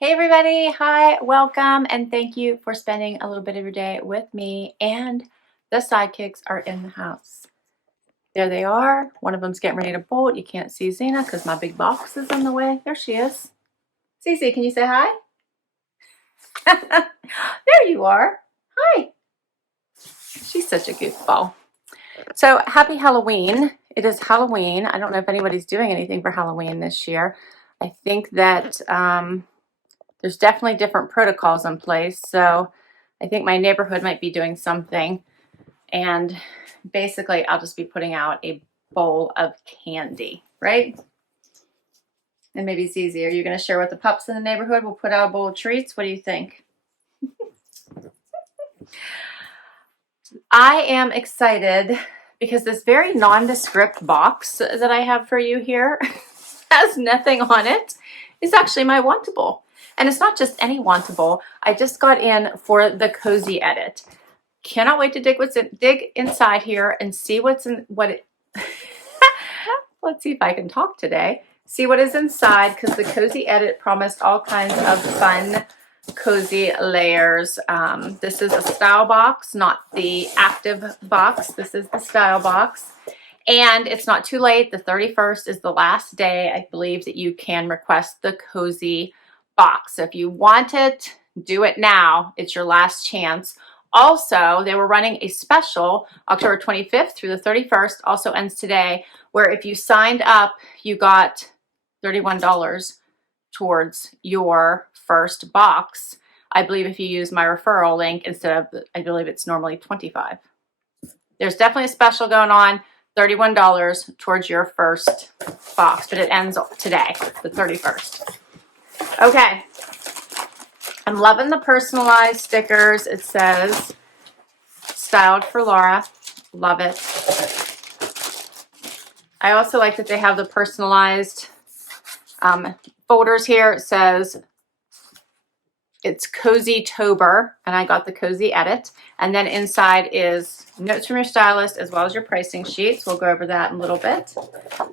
Hey everybody, hi, welcome, and thank you for spending a little bit of your day with me. And the sidekicks are in the house. There they are. One of them's getting ready to bolt. You can't see Zena because my big box is in the way. There she is. Cece, can you say hi? There you are. Hi. She's such a goofball. So happy Halloween. It is Halloween. I don't know if anybody's doing anything for Halloween this year. I think that there's definitely different protocols in place. So I think my neighborhood might be doing something. And basically, I'll just be putting out a bowl of candy, right? And maybe it's easy. Are you going to share with the pups in the neighborhood? We'll put out a bowl of treats. What do you think? I am excited because this very nondescript box that I have for you here has nothing on it. It's actually my Wantable. And it's not just any Wantable. I just got in for the cozy edit. Cannot wait to dig inside here and see what's in let's see if I can talk today. See what is inside, because the cozy edit promised all kinds of fun cozy layers. This is a style box, not the active box. This is the style box. And it's not too late. The 31st is the last day, I believe, that you can request the cozy box. So if you want it, do it now. It's your last chance. Also, they were running a special October 25th through the 31st, also ends today, where if you signed up, you got $31 towards your first box. I believe if you use my referral link instead of, I believe it's normally $25. There's definitely a special going on. $31 towards your first box, but it ends today, the 31st. Okay. I'm loving the personalized stickers. It says, styled for Laura. Love it. I also like that they have the personalized folders here. It says, it's Cozy Tober, and I got the cozy edit. And then inside is notes from your stylist as well as your pricing sheets. We'll go over that in a little bit.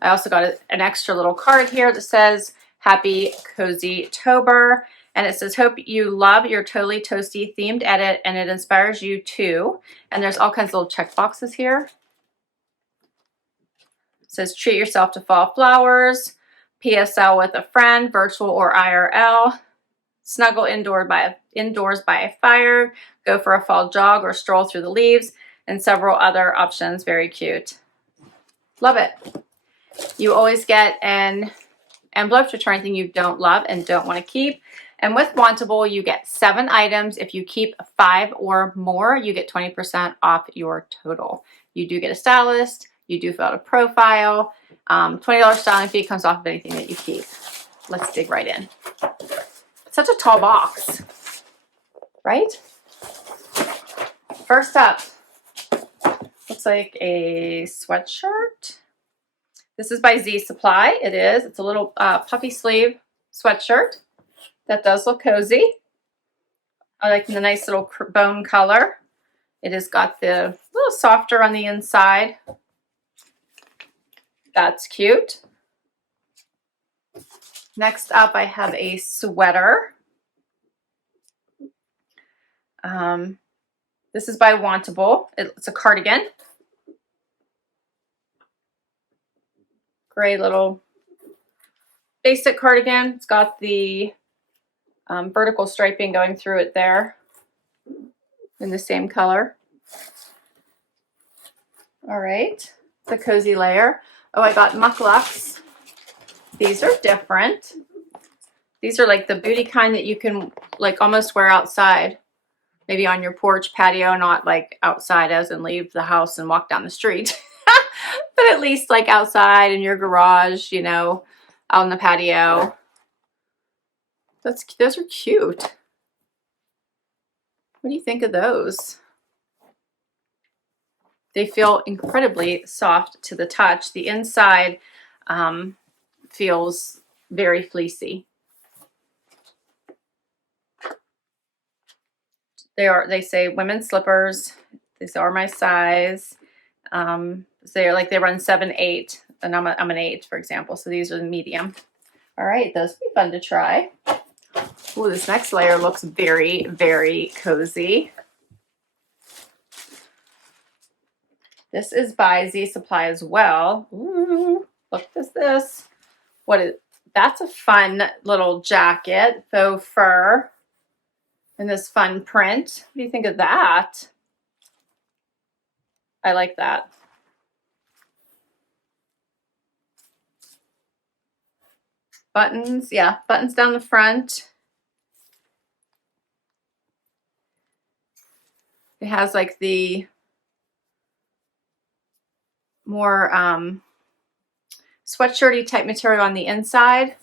I also got an extra little card here that says Happy Cozy Tober. And it says, hope you love your Totally Toasty themed edit and it inspires you too. And there's all kinds of little check boxes here. It says, treat yourself to fall flowers, PSL with a friend, virtual or IRL, snuggle indoors by a fire, go for a fall jog or stroll through the leaves, and several other options. Very cute. Love it. You always get an envelope to try anything you don't love and don't want to keep. And with Wantable, you get 7 items. If you keep 5 or more, you get 20% off your total. You do get a stylist. You do fill out a profile. $20 styling fee comes off of anything that you keep. Let's dig right in. It's such a tall box, right? First up, looks like a sweatshirt. This is by Z Supply. It is. It's a little puffy sleeve sweatshirt. That does look cozy. I like the nice little bone color. It has got the little softer on the inside. That's cute. Next up, I have a sweater. This is by Wantable. It's a cardigan. Gray little basic cardigan. It's got the vertical striping going through it there in the same color. All right, it's a cozy layer. Oh, I got Mukluks. These are different. These are like the booty kind that you can like almost wear outside, maybe on your porch patio, not like outside as in leave the house and walk down the street, but at least like outside in your garage, you know, out on the patio. Those are cute. What do you think of those? They feel incredibly soft to the touch. The inside feels very fleecy. They say women's slippers. These are my size. They run 7-8, and I'm an 8, for example. So these are the medium. All right, those will be fun to try. Oh, this next layer looks very, very cozy. This is by Z Supply as well. Ooh, look at this. What is, that's a fun little jacket, faux fur, in this fun print. What do you think of that? I like that. Buttons, yeah, buttons down the front. It has like the more sweatshirty type material on the inside.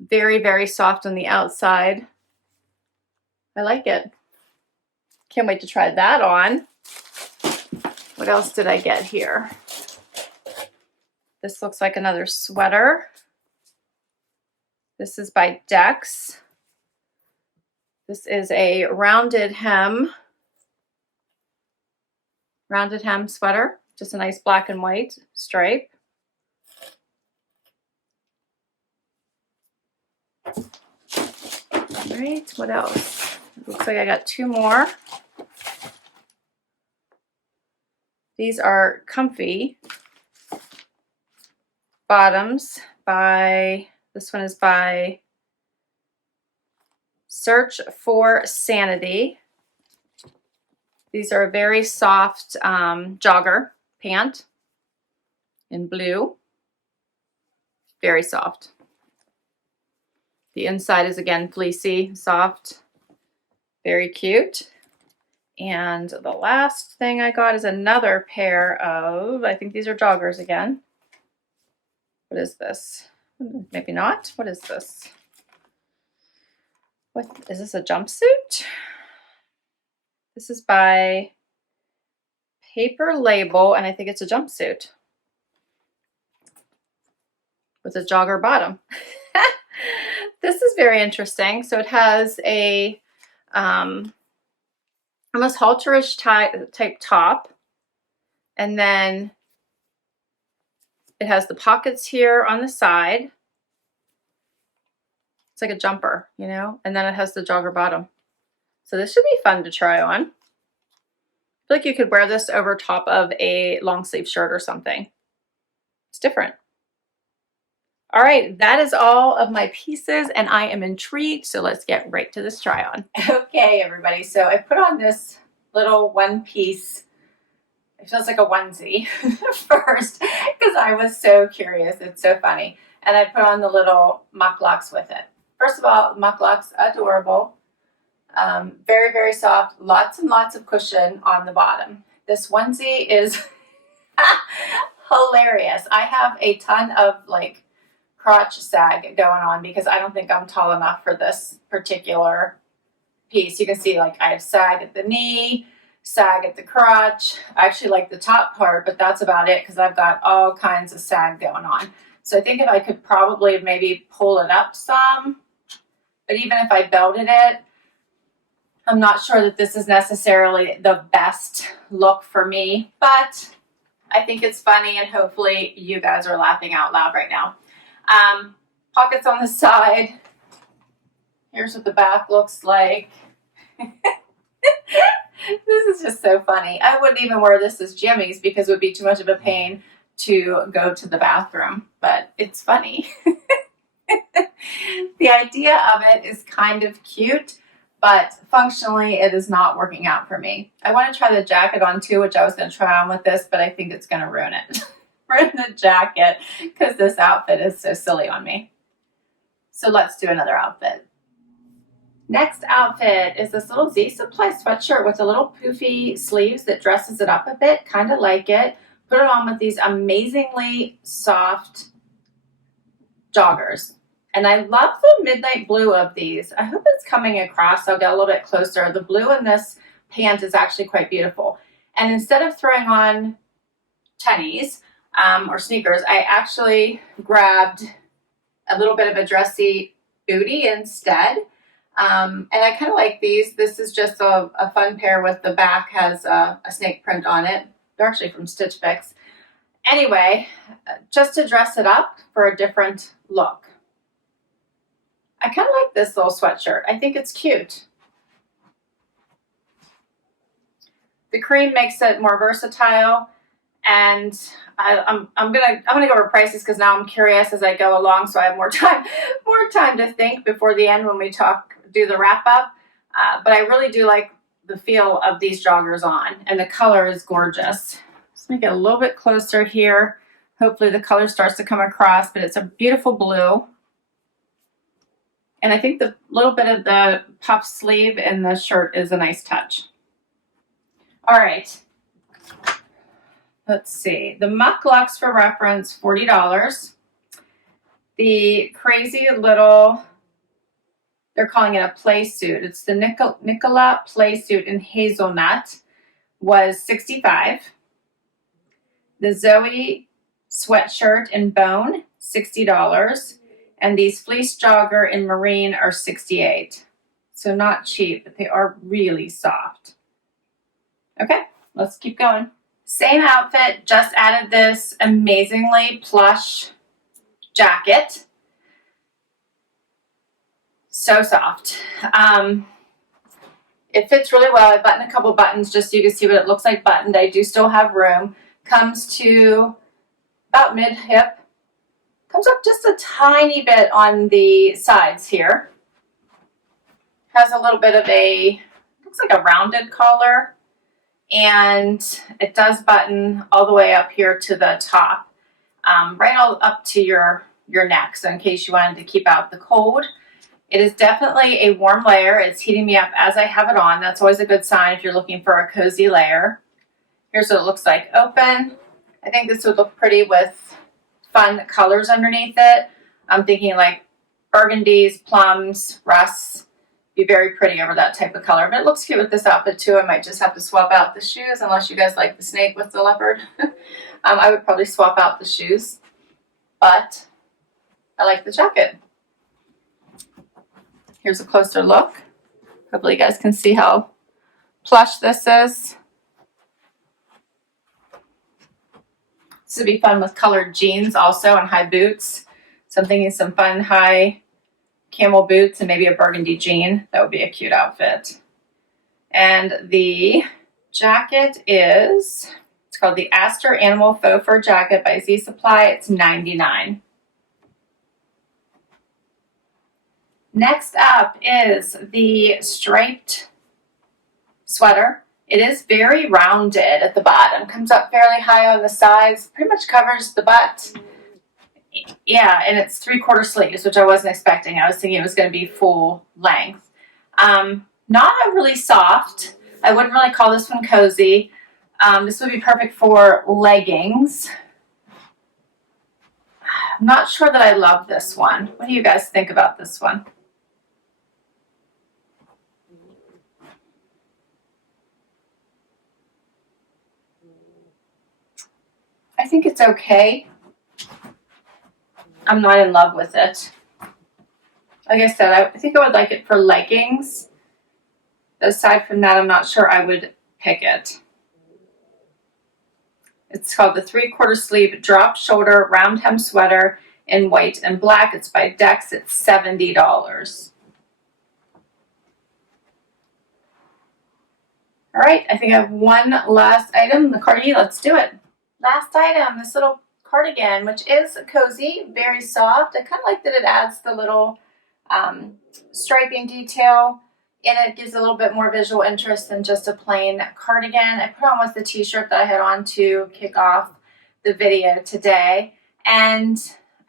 Very, very soft on the outside. I like it. Can't wait to try that on. What else did I get here? This looks like another sweater. This is by Dex. This is a rounded hem sweater. Just a nice black and white stripe. All right, what else? Looks like I got two more. These are comfy bottoms by, this one is by Search for Sanity. These are a very soft jogger pant in blue. Very soft. The inside is again fleecy, soft, very cute. And the last thing I got is another pair of, I think these are joggers again. What is this? Maybe not. What is this? What is this, a jumpsuit? This is by Paper Label, and I think it's a jumpsuit with a jogger bottom. This is very interesting. So it has a almost halterish type top, and then it has the pockets here on the side. It's like a jumper, you know, and then it has the jogger bottom. So this should be fun to try on. I feel like you could wear this over top of a long sleeve shirt or something. It's different. All right, that is all of my pieces, and I am intrigued, so let's get right to this try on. Okay, everybody, so I put on this little one piece, it feels like a onesie first, because I was so curious. It's so funny. And I put on the little Mukluks with it. First of all, Mukluks, adorable. Very, very soft, lots and lots of cushion on the bottom. This onesie is hilarious. I have a ton of like crotch sag going on because I don't think I'm tall enough for this particular piece. You can see like I have sag at the knee, sag at the crotch. I actually like the top part, but that's about it because I've got all kinds of sag going on. So I think if I could probably maybe pull it up some, but even if I belted it, I'm not sure that this is necessarily the best look for me, but I think it's funny and hopefully you guys are laughing out loud right now. Pockets on the side. Here's what the back looks like. This is just so funny. I wouldn't even wear this as jammies because it would be too much of a pain to go to the bathroom, but it's funny. The idea of it is kind of cute, but functionally it is not working out for me. I want to try the jacket on too, which I was going to try on with this, but I think it's going to ruin it. Ruin the jacket because this outfit is so silly on me. So let's do another outfit. Next outfit is this little Z Supply sweatshirt with a little poofy sleeves that dresses it up a bit, kind of like it. Put it on with these amazingly soft joggers. And I love the midnight blue of these. I hope it's coming across. I'll get a little bit closer. The blue in this pant is actually quite beautiful. And instead of throwing on tennies or sneakers, I actually grabbed a little bit of a dressy booty instead. And I kind of like these. This is just a fun pair with the back has a snake print on it. They're actually from Stitch Fix. Anyway, just to dress it up for a different look. I kind of like this little sweatshirt. I think it's cute. The cream makes it more versatile, and I'm gonna go over prices because now I'm curious as I go along, so I have more time to think before the end when we do the wrap up. But I really do like the feel of these joggers on, and the color is gorgeous. Let's make it a little bit closer here. Hopefully the color starts to come across, but it's a beautiful blue. And I think the little bit of the puff sleeve in the shirt is a nice touch. All right. Let's see. The MUK LUKS, for reference, $40. The crazy little, they're calling it a Playsuit. It's the Nicola Playsuit in hazelnut, was $65. The Zoe Sweatshirt in bone, $60. And these fleece jogger in marine are $68. So not cheap, but they are really soft. Okay, let's keep going. Same outfit, just added this amazingly plush jacket. So soft. It fits really well. I buttoned a couple buttons just so you can see what it looks like buttoned. I do still have room. Comes to about mid-hip. Comes up just a tiny bit on the sides here. Has a little bit of a, looks like a rounded collar. And it does button all the way up here to the top. Right all up to your neck. So in case you wanted to keep out the cold. It is definitely a warm layer. It's heating me up as I have it on. That's always a good sign if you're looking for a cozy layer. Here's what it looks like open. I think this would look pretty with fun colors underneath it. I'm thinking like burgundies, plums, rusts. Be very pretty over that type of color. But it looks cute with this outfit too. I might just have to swap out the shoes unless you guys like the snake with the leopard. I would probably swap out the shoes. But I like the jacket. Here's a closer look. Hopefully you guys can see how plush this is. This would be fun with colored jeans also and high boots. So I'm thinking some fun high camel boots and maybe a burgundy jean. That would be a cute outfit. And the jacket is, it's called the Aster Animal Faux Fur Jacket by Z Supply. It's $99. Next up is the striped sweater. It is very rounded at the bottom. Comes up fairly high on the sides. Pretty much covers the butt. Yeah, and it's 3/4 sleeves, which I wasn't expecting. I was thinking it was going to be full length. Not overly soft. I wouldn't really call this one cozy. This would be perfect for leggings. I'm not sure that I love this one. What do you guys think about this one? I think it's okay. I'm not in love with it. Like I said, I think I would like it for leggings. Aside from that, I'm not sure I would pick it. It's called the 3/4 sleeve drop shoulder round hem sweater in white and black. It's by Dex. It's $70. All right, I think I have one last item, the cardigan. Let's do it. Last item, this little cardigan, which is cozy, very soft. I kind of like that it adds the little striping detail in it. Gives a little bit more visual interest than just a plain cardigan. I put on with the t-shirt that I had on to kick off the video today, and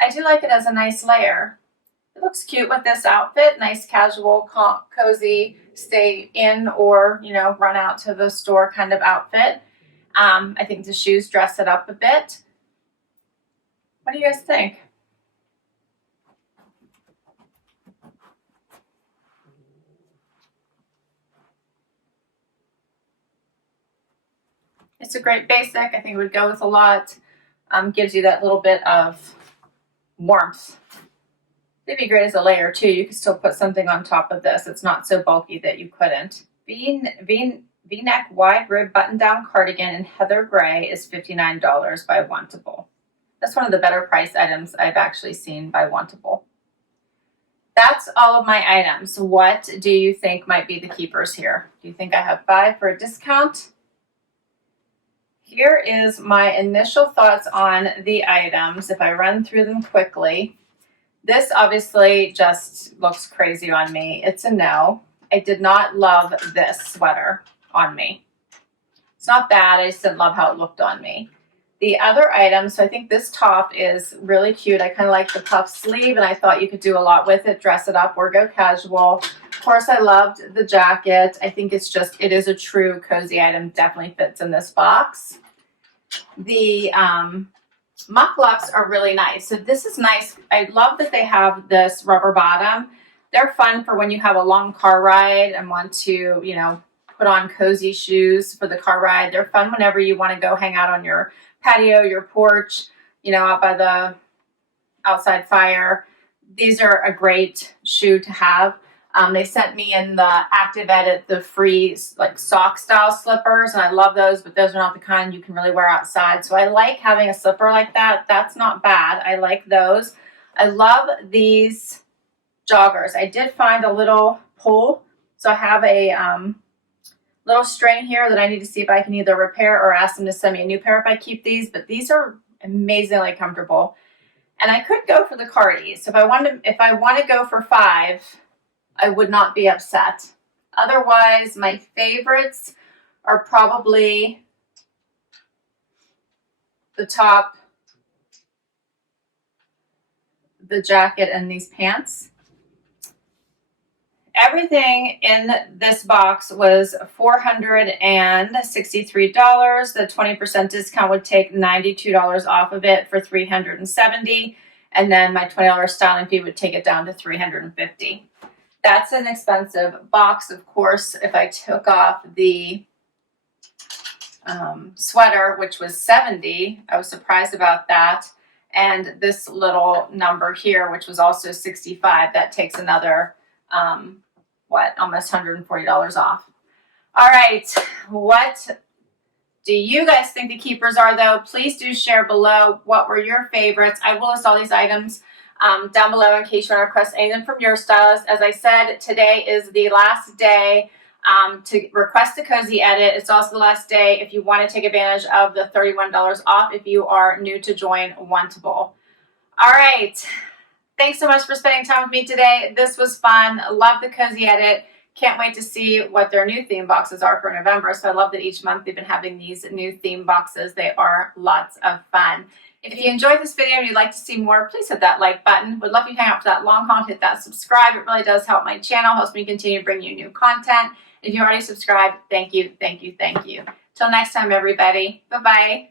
I do like it as a nice layer. It looks cute with this outfit. Nice casual, cozy, stay in or, you know, run out to the store kind of outfit. I think the shoes dress it up a bit. What do you guys think? It's a great basic. I think it would go with a lot. Gives you that little bit of warmth. It'd be great as a layer too. You could still put something on top of this. It's not so bulky that you couldn't. V-neck wide rib button down cardigan in heather gray is $59 by Wantable. That's one of the better price items I've actually seen by Wantable. that's all of my items. What do you think might be the keepers here? Do you think I have 5 for a discount? Here is my initial thoughts on the items. If I run through them quickly, this obviously just looks crazy on me. It's a no. I did not love this sweater on me. It's not bad. I just didn't love how it looked on me. The other items, so I think this top is really cute. I kind of like the puff sleeve, and I thought you could do a lot with it, dress it up or go casual. Of course, I loved the jacket. I think it's just, it is a true cozy item. Definitely fits in this box. The Mukluks are really nice. So this is nice. I love that they have this rubber bottom. They're fun for when you have a long car ride and want to, you know, put on cozy shoes for the car ride. They're fun whenever you want to go hang out on your patio, your porch, you know, out by the outside fire. These are a great shoe to have. They sent me in the Active Edit, the free like sock style slippers, and I love those, but those are not the kind you can really wear outside. So I like having a slipper like that. That's not bad. I like those. I love these joggers. I did find a little pull. So I have a little string here that I need to see if I can either repair or ask them to send me a new pair if I keep these, but these are amazingly comfortable. And I could go for the Cardis. So if I want to go for 5, I would not be upset. Otherwise, my favorites are probably the top, the jacket, and these pants. Everything in this box was $463. The 20% discount would take $92 off of it for $370, and then my $20 styling fee would take it down to $350. That's an expensive box. Of course, if I took off the sweater, which was $70, I was surprised about that. And this little number here, which was also $65, that takes another, almost $140 off. All right, what do you guys think the keepers are, though? Please do share below what were your favorites. I will list all these items down below in case you want to request anything from your stylist. As I said, today is the last day to request a cozy edit. It's also the last day if you want to take advantage of the $31 off if you are new to join Wantable. All right. Thanks so much for spending time with me today. This was fun. Love the cozy edit. Can't wait to see what their new theme boxes are for November. So I love that each month they've been having these new theme boxes. They are lots of fun. If you enjoyed this video and you'd like to see more, please hit that like button. Would love you to hang out for that long haul. Hit that subscribe. It really does help my channel. Helps me continue to bring you new content. If you already subscribed, thank you, thank you, thank you. Till next time, everybody. Bye-bye.